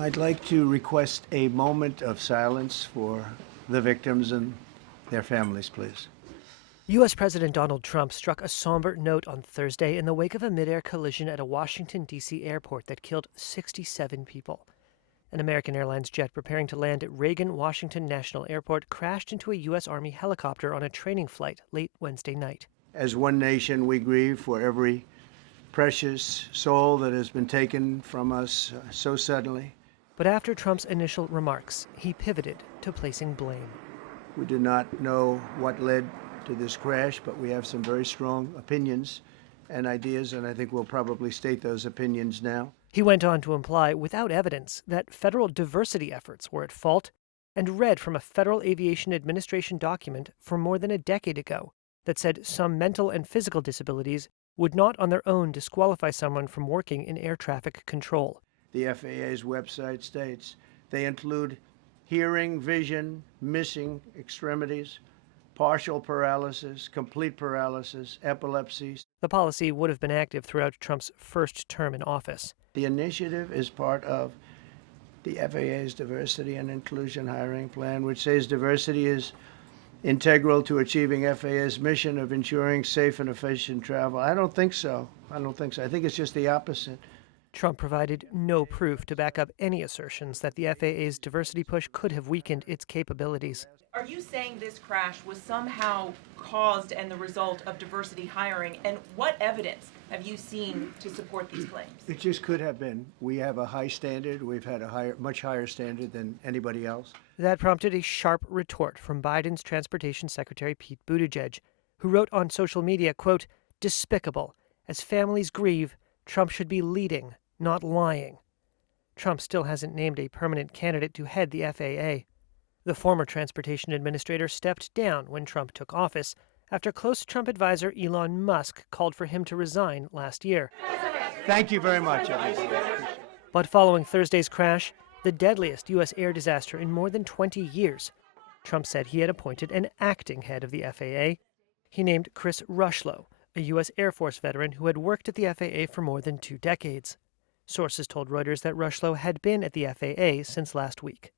I'd like to request a moment of silence for the victims and their families, please. U.S. President Donald Trump struck a somber note on Thursday in the wake of a midair collision at a Washington, D.C. airport that killed 67 people. An American Airlines jet preparing to land at Reagan Washington National Airport crashed into a U.S. Army helicopter on a training flight late Wednesday night. As one nation, we grieve for every precious soul that has been taken from us so suddenly. But after Trump's initial remarks, he pivoted to placing blame. We do not know what led to this crash, but we have some very strong opinions and ideas, and I think we'll probably state those opinions now. He went on to imply, without evidence, that federal diversity efforts were at fault and read from a Federal Aviation Administration document from more than a decade ago that said some mental and physical disabilities would not on their own disqualify someone from working in air traffic control. The FAA's website states they include hearing, vision, missing extremities, partial paralysis, complete paralysis, epilepsy. The policy would have been active throughout Trump's first term in office. The initiative is part of the FAA's diversity and inclusion hiring plan, which says diversity is integral to achieving FAA's mission of ensuring safe and efficient travel. I don't think so. I think it's just the opposite. Trump provided no proof to back up any assertions that the FAA's diversity push could have weakened its capabilities. Are you saying this crash was somehow caused and the result of diversity hiring? And what evidence have you seen to support these claims? It just could have been. We have a high standard. We've had a much higher standard than anybody else. That prompted a sharp retort from Biden's Transportation Secretary Pete Buttigieg, who wrote on social media, quote, "Despicable. As families grieve, Trump should be leading, not lying." Trump still hasn't named a permanent candidate to head the FAA. The former transportation administrator stepped down when Trump took office after close Trump advisor Elon Musk called for him to resign last year. Thank you very much, everybody. But following Thursday's crash, the deadliest U.S. air disaster in more than 20 years, Trump said he had appointed an acting head of the FAA. He named Chris Rocheleau, a U.S. Air Force veteran who had worked at the FAA for more than 2 decades. Sources told Reuters that Rocheleau had been at the FAA since last week.